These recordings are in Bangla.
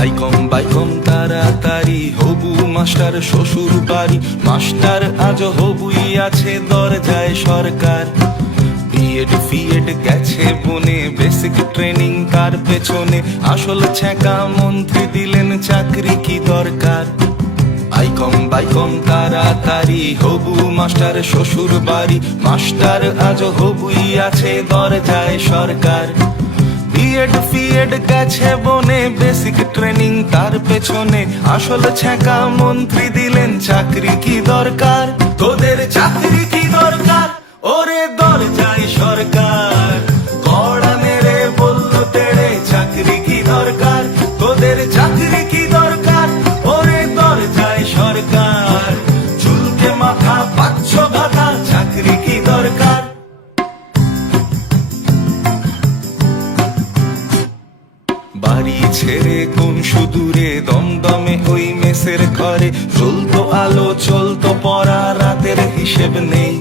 আইকম বাইকম তাড়াতাড়ি হবু মাস্টার শ্বশুর বাড়ি, মাস্টার আজ হবুই আছে দরজায় সরকার। বিএড ফিএড গেছে বনে, বেসিক ট্রেনিং তার পেছনে, আসল ছ্যাঁকা মন্ত্রী দিলেন চাকরি কি দরকার। আইকম বাইকম তাড়াতাড়ি হবু মাস্টার শ্বশুর বাড়ি, মাস্টার আজ হবুই আছে দরজায় সরকার। বিএড ফিএড গেছে বনে, বেসিক ট্রেনিং তার পেছনে, আসল ছ্যাঁকা মন্ত্রী দিলেন চাকরি কি দরকার। তোদের চাকরি কি দরকার ওরে দরজায় সরকার, কড়া মেরে বলল তেড়ে চাকরি কি দরকার। তোদের চাকরি কি দরকার ওরে দরজায় সরকার, চুলকে মাথা পাচ্ছ ভাতা চাকরি কি দরকার। বাড়ি ছেড়ে কোন সুদূরে দমদমে ওই মেসের ঘরে, চলতো আলো চলতো পড়া রাতের হিসেব নেই।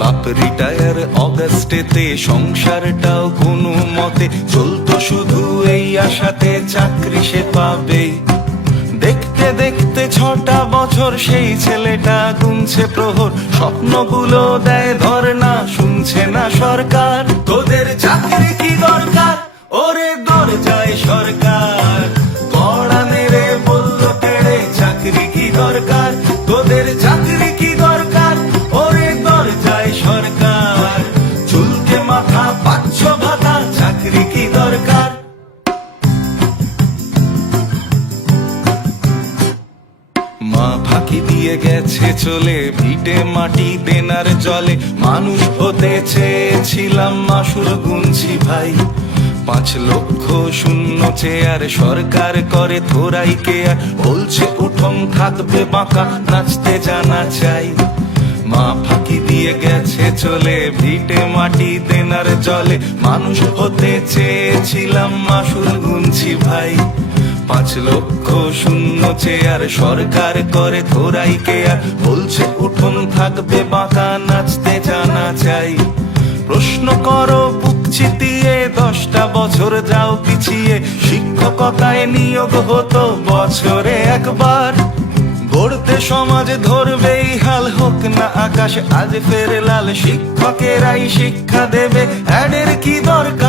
বাপ রিটায়ার অগাস্টেতে, সংসারটাও কোনো মতে চলতো শুধু এই আশাতে চাকরি সে পাবে। দেখতে দেখতে 6টা বছর সেই ছেলেটা গুনছে প্রহর, স্বপ্নগুলো দেয় ধর্ণা শুনছে না সরকার। তোদের চাকরি কি দরকার ওরে দরজায় সরকার, কড়া মেরে বলল তেড়ে চাকরি কি দরকার। তোদের চাকরি কি দরকার ওরে দরজায় সরকার, চুলকে মাথা পাচ্ছ ভাতা চাকরি কি দরকার। মা ফাঁকি দিয়ে গেছে চলে, ভিটে মাটি দেনার জলে, মানুষ হতে চেয়েছিলাম মাসুল গুনছি ভাই। 5 লক্ষ শূন্য চেয়ার সরকার করে থোড়াই কেয়ার, বলছে উঠোন থাকবে বাঁকা নাচতে জানা চাই। মা ফাঁকি দিয়ে গেছে চলে, ভিটে মাটি দেনার জলে, মানুষ হতে চেয়েছিলাম মাসুল গুনছি ভাই। 5 লক্ষ শূন্য চেয়ার সরকার করে থোড়াই কেয়ার, বলছে উঠোন থাকবে বাঁকা নাচতে জানা চাই। প্রশ্ন করো বুক চিতিয়ে, 10টা বছর যাও পিছিয়ে, শিক্ষকতায় নিয়োগ হতো বছরে একবার। গড়তে সমাজ ধরবেই হাল, হোক না আকাশ আজ ফের লাল, শিক্ষকেরাই শিক্ষা দেবে অ্যাডের কি দরকার।